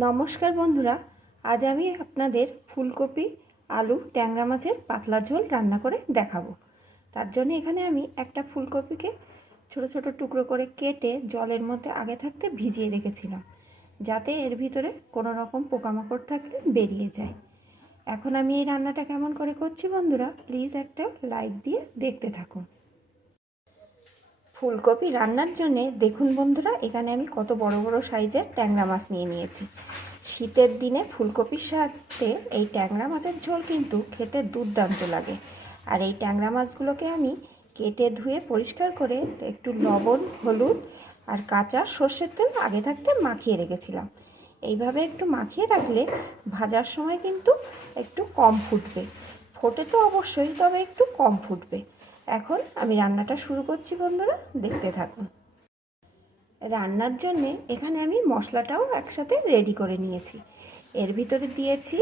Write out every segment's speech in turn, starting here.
নমস্কার বন্ধুরা, আজ আমি আপনাদের ফুলকপি, আলু, ট্যাংরা মাছের পাতলা ঝোল রান্না করে দেখাবো। তার জন্য এখানে আমি একটা ফুলকপিকে ছোট ছোট টুকরো করে কেটে জলের মধ্যে আগে থাকতে ভিজিয়ে রেখেছিলাম, যাতে এর ভিতরে কোনো রকম পোকামাকড় থাকলে বেরিয়ে যায়। এখন আমি এই রান্নাটা কেমন করে করছি বন্ধুরা প্লিজ একটা লাইক দিয়ে দেখতে থাকুন। ফুলকপি রান্নার জন্যে দেখুন বন্ধুরা, এখানে আমি কত বড় বড় সাইজের ট্যাংরা মাছ নিয়ে নিয়েছি। শীতের দিনে ফুলকপির সাথে এই ট্যাংরা মাছের ঝোল কিন্তু খেতে দুর্দান্ত লাগে। আর এই ট্যাংরা মাছগুলোকে আমি কেটে ধুয়ে পরিষ্কার করে একটু লবণ, হলুদ আর কাঁচা সর্ষের তেল আগে থাকতে মাখিয়ে রেখেছিলাম। এইভাবে একটু মাখিয়ে রাখলে ভাজার সময় কিন্তু একটু কম ফুটবে। ফোটে তো অবশ্যই, তবে একটু কম ফুটবে। এখন আমি রান্নাটা শুরু করছি বন্ধুরা, দেখতে থাকুন। রান্নার জন্যে এখানে আমি মশলাটাও একসাথে রেডি করে নিয়েছি। এর ভিতরে দিয়েছি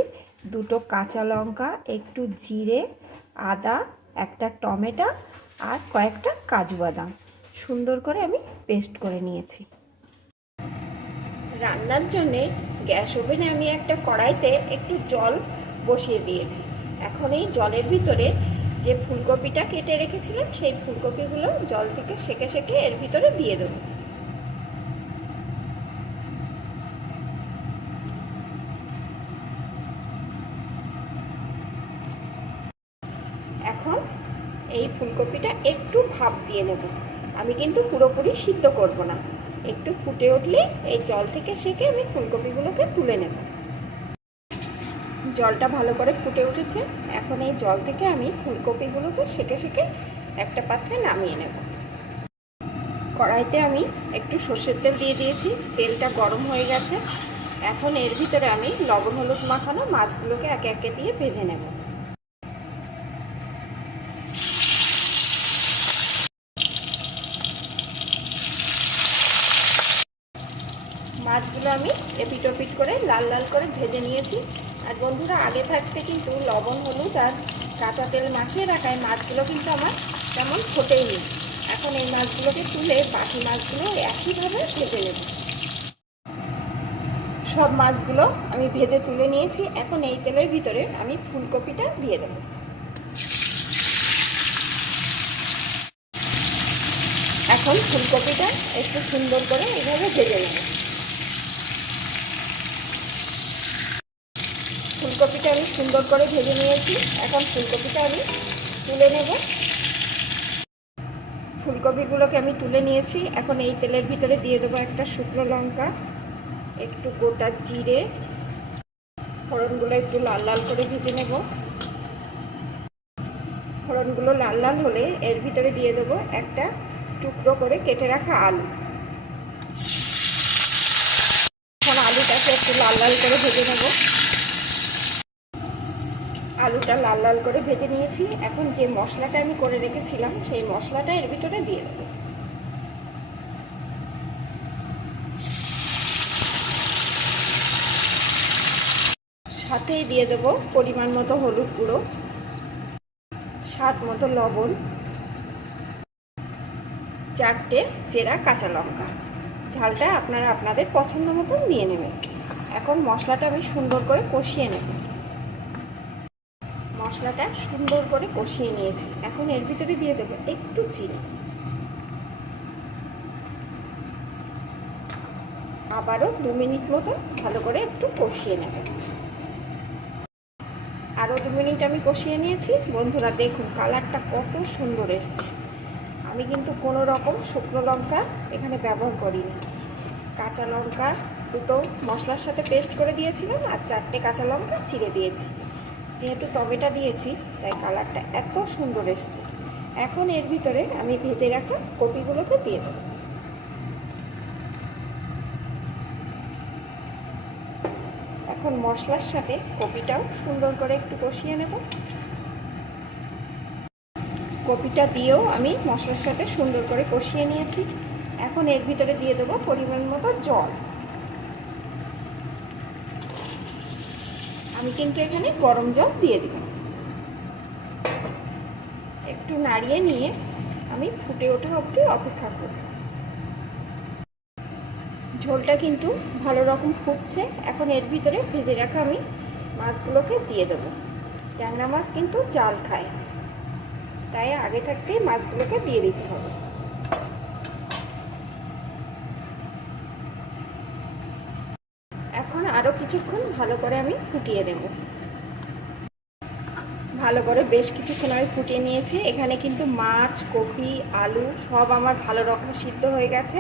দুটো কাঁচা লঙ্কা, একটু জিরে, আদা, একটা টমেটো আর কয়েকটা কাজু বাদাম। সুন্দর করে আমি পেস্ট করে নিয়েছি। রান্নার জন্যে গ্যাস ওভেনে আমি একটা কড়াইতে একটু জল বসিয়ে দিয়েছি। এখন এই জলের ভিতরে যে ফুলকপিটা কেটে রেখেছিলাম, সেই ফুলকপিগুলো জল থেকে সেকে সেকে এর ভিতরে দিয়ে দেবো। এখন এই ফুলকপিটা একটু ভাপ দিয়ে নেব। আমি কিন্তু পুরোপুরি সিদ্ধ করব না। একটু ফুটে উঠলে এই জল থেকে সেকে আমি ফুলকপিগুলোকে তুলে নেব। জলটা ভালো করে ফুটে উঠেছে। এখন এই জল থেকে আমি ফুলকপিগুলোকে সেকে সেকে একটা পাত্রে নামিয়ে নেব। কড়াইতে আমি একটু সর্ষের তেল দিয়ে দিয়েছি। তেলটা গরম হয়ে গেছে। এখন এর ভিতরে আমি লবণ, হলুদ মাখানো মাছগুলোকে একে একে দিয়ে ভেজে নেব। মাছগুলো আমি এপিট ওপিট করে লাল লাল করে ভেজে নিয়েছি। আর বন্ধুরা, আগে থাকতে কিন্তু লবণ, হলুদ আর কাঁচা তেল মাখিয়ে রাখায় মাছগুলো কিন্তু আমার তেমন ফোটেইনি এখন এই মাছগুলোকে তুলে বাকি মাছগুলো একইভাবে ভেজে নেব। সব মাছগুলো আমি ভেজে তুলে নিয়েছি। এখন এই তেলের ভিতরে আমি ফুলকপিটা দিয়ে দেব। এখন ফুলকপিটা একটু সুন্দর করে এইভাবে ভেজে নেব ফুলকপিটা আমি সুন্দর করে ভেজে নিয়েছি। এখন ফুলকপিটা আমি তুলে নেব। ফুলকপিগুলোকে আমি তুলে নিয়েছি। এখন এই তেলের ভিতরে দিয়ে দেবো একটা শুকনো লঙ্কা, একটু গোটা জিরে। ফোড়নগুলো একটু লাল লাল করে ভেজে নেব। ফোড়নগুলো লাল লাল হলে এর ভিতরে দিয়ে দেবো একটা টুকরো করে কেটে রাখা আলু। এখন আলুটাকে একটু লাল লাল করে ভেজে নেব। আলুটা লাল লাল করে ভেজে নিয়েছি। এখন যে মশলাটা আমি করে রেখেছিলাম, সেই মশলাটা এর ভিতরে দিয়ে দেবো। সাথেই দিয়ে দেব পরিমাণ মতো হলুদ গুঁড়ো, স্বাদ মতো লবণ, চারটে চেরা কাঁচা লঙ্কা। ঝালটা আপনারা আপনাদের পছন্দ মতন দিয়ে নেবেন। এখন মশলাটা আমি সুন্দর করে কষিয়ে নেব। মশলাটা সুন্দর করে কষিয়ে নিয়েছি। এখন এর ভিতরে দিয়ে দেবো একটু চিনি। আবারও দু মিনিট মতো ভালো করে একটু কষিয়ে নেবেন আরও দু মিনিট আমি কষিয়ে নিয়েছি। বন্ধুরা, দেখুন কালারটা কত সুন্দর এসছে। আমি কিন্তু কোনো রকম শুকনো লঙ্কা এখানে ব্যবহার করিনি। কাঁচা লঙ্কা দুটো মশলার সাথে পেস্ট করে দিয়েছিলাম আর চারটে কাঁচা লঙ্কা চিড়ে দিয়েছি। যেহেতু টমেটো দিয়েছি, তাই কালারটা এত সুন্দর এসছে। এখন এর ভিতরে আমি ভেজে রাখা কপিগুলোকে দিয়ে দেবো। এখন মশলার সাথে কপিটাও সুন্দর করে একটু কষিয়ে নেব। কপিটা দিয়েও আমি মশলার সাথে সুন্দর করে কষিয়ে নিয়েছি। এখন এর ভিতরে দিয়ে দেবো পরিমাণ মতো জল। আমি কিন্তু এখানে গরম জল দিয়ে দিব একটু নাড়িয়ে নিয়ে আমি ফুটে ওঠা অবধি অপেক্ষা করব। ঝোলটা কিন্তু ভালো রকম ফুটছে। এখন এর ভিতরে ভেজে রাখা আমি মাছগুলোকে দিয়ে দেবো। ট্যাংরা মাছ কিন্তু জাল খায় তাই আগে থাকতেই মাছগুলোকে দিয়ে দিতে হবে এখন আরও কিছুক্ষণ ভালো করে আমি ফুটিয়ে নেব। ভালো করে বেশ কিছুক্ষণ আমি ফুটিয়ে নিয়েছি। এখানে কিন্তু মাছ, কপি, আলু সব আমার ভালো রকম সিদ্ধ হয়ে গেছে।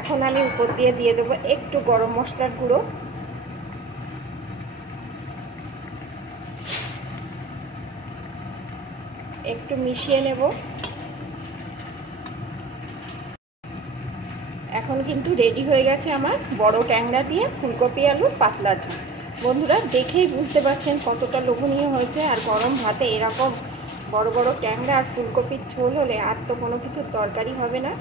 এখন আমি উপর দিয়ে দিয়ে দেবো একটু গরম মশলার গুঁড়ো। একটু মিশিয়ে নেব। এখন কিন্তু রেডি হয়ে গেছে আমার বড় ট্যাংরা দিয়ে ফুলকপি আলু পাতলা ঝোল। বন্ধুরা, দেখেই বুঝতে পারছেন কতটা লোভনীয় হয়েছে আর গরম ভাতে এরকম বড় বড় ট্যাংরা আর ফুলকপির ঝোল হলে আর তো কোনো কিছুর দরকারই হবে না।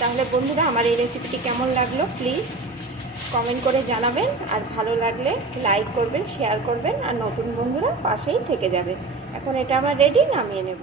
তাহলে বন্ধুরা, আমার এই রেসিপিটি কেমন লাগল? প্লিজ কমেন্ট করে জানাবেন আর ভালো লাগলে লাইক করবেন শেয়ার করবেন আর নতুন বন্ধুরা পাশেই থেকে যাবেন এখন এটা আমার রেডি নামিয়ে নেব।